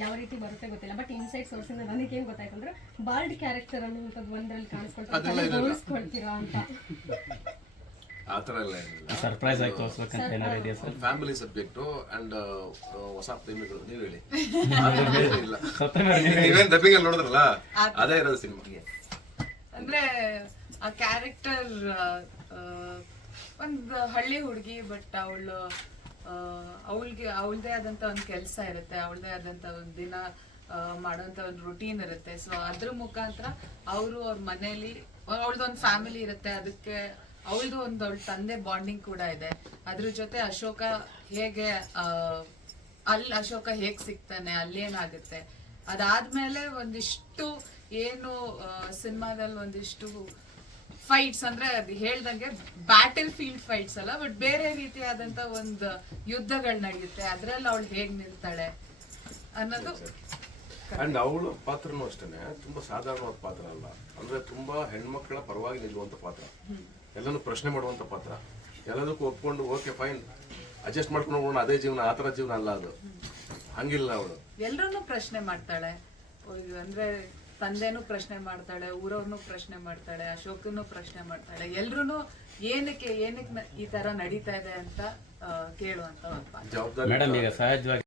ಯಾವ ರೀತಿ ಬರುತ್ತೆ ಗೊತ್ತಿಲ್ಲ. ಬಟ್ ಇನ್ಸೈಡ್ ಸೋರ್ಸ್ ಇಂದ ನನಗೆ ಏನ್ ಗೊತ್ತಾಯ್ತು ಅಂದ್ರೆ ಬಾಲ್ಡ್ ಕ್ಯಾರೆಕ್ಟರ್ ಅನ್ನುವಂಥದ್ದು ಒಂದ್ರಲ್ಲಿ ಕಾಣಿಸ್ಕೊಳ್ತೀರಾ ಅಂತ. ಆ ಥರ ಎಲ್ಲ ಏನಿಲ್ಲ ಸರ್ಪ್ರೈಸ್ ಆಗಿ ತೋರಿಸ್ಬೇಕಂತ ಏನಾರು ಇದೆಯಾ ಸರ್ ಫ್ಯಾಮಿಲಿ ಸಬ್ಜೆಕ್ಟು ಅಂಡ್ ಹೊಸ ಪ್ರೇಮಿಗಳು ನೀವು ಹೇಳಿ. ಅದ್ರಲ್ಲಿ ಇಲ್ಲ. ನೀವೇನ್ ಡಬ್ಬಿಂಗ್ ಅಲ್ಲಿ ನೋಡಿದ್ರಲ್ಲ? ಅದೇ ಇರೋದು ಸಿನಿಮಾ ಅಂದ್ರೆ ಆ ಕ್ಯಾರೆಕ್ಟರ್ ಒಂದು ಹಳ್ಳಿ ಹುಡುಗಿ ಬಟ್ ಅವಳು ಅವಳಿಗೆ, ಅವಳದೇ ಆದಂತ ಒಂದು ಕೆಲಸ ಇರುತ್ತೆ, ಅವಳದೇ ಆದಂತ ಒಂದು ದಿನ ಮಾಡುವಂತ ಒಂದು ರುಟೀನ್ ಇರುತ್ತೆ. ಸೊ ಅದ್ರ ಮುಖಾಂತರ ಅವರು ಅವ್ರ ಮನೆಯಲ್ಲಿ ಅವಳದೊಂದು ಫ್ಯಾಮಿಲಿ ಇರುತ್ತೆ, ಅದಕ್ಕೆ ಅವಳದು ಒಂದು ಅವಳ ತಂದೆ ಬಾಂಡಿಂಗ್ ಕೂಡ ಇದೆ. ಅದ್ರ ಜೊತೆ ಅಶೋಕ ಹೇಗೆ ಅಲ್ಲಿ ಅಶೋಕ ಹೇಗೆ ಸಿಗ್ತಾನೆ ಅಲ್ಲೇನಾಗುತ್ತೆ ಅದಾದ್ಮೇಲೆ ಒಂದಿಷ್ಟು ಏನು ಸಿನಿಮಾದಲ್ಲಿ ಒಂದಿಷ್ಟು ಫೈಟ್ಸ್ ಅಂದ್ರೆ ಅದು ಹೇಳ್ದಂಗೆ ಬ್ಯಾಟಲ್ ಫೀಲ್ಡ್ ಫೈಟ್ಸ್ ಅಲ್ಲ ಬಟ್ ಬೇರೆ ರೀತಿಯಾದಂತ ಒಂದು ಯುದ್ಧಗಳು ನಡೆಯುತ್ತೆ. ಅದ್ರಲ್ಲಿ ಅವಳು ಹೇಗ್ ನಿಲ್ತಾಳೆ ಅನ್ನೋದು ಅಂಡ್ ಅವಳ ಪಾತ್ರನೂ ಅಷ್ಟೇನೆ ತುಂಬಾ ಸಾಧಾರಣವಾದ ಪಾತ್ರ ಅಲ್ಲ. ಅಂದ್ರೆ ತುಂಬಾ ಹೆಣ್ಮಕ್ಳ ಪರವಾಗಿ ನಿಲ್ಲುವಂತ ಪಾತ್ರ. ಎಲ್ಲನೂ ಪ್ರಶ್ನೆ ಮಾಡುವಂತ ಪಾತ್ರ. ಎಲ್ಲದಕ್ಕೂ ಒಪ್ಕೊಂಡು ಓಕೆ ಫೈನ್ ಅಡ್ಜಸ್ಟ್ ಮಾಡ್ಕೊಂಡು ಹೋಗೋಣ ಅದೇ ಜೀವನ ಆ ಥರ ಜೀವನ ಅಲ್ಲ ಅದು. ಹಂಗಿಲ್ಲ ಅವಳು. ಎಲ್ಲರನ್ನೂ ಪ್ರಶ್ನೆ ಮಾಡ್ತಾಳೆ. ಅಂದ್ರೆ ತಂದೆನೂ ಪ್ರಶ್ನೆ ಮಾಡ್ತಾಳೆ ಊರವ್ರನ್ನೂ ಪ್ರಶ್ನೆ ಮಾಡ್ತಾಳೆ ಅಶೋಕನು ಪ್ರಶ್ನೆ ಮಾಡ್ತಾಳೆ. ಎಲ್ರು ಏನಕ್ಕೆ ಏನಕ್ಕೆ ಈ ತರ ನಡೀತಾ ಇದೆ ಅಂತ ಆ, ಕೇಳುವಂತ ಮೇಡಮ್ ಈಗ ಸಹಜವಾಗಿ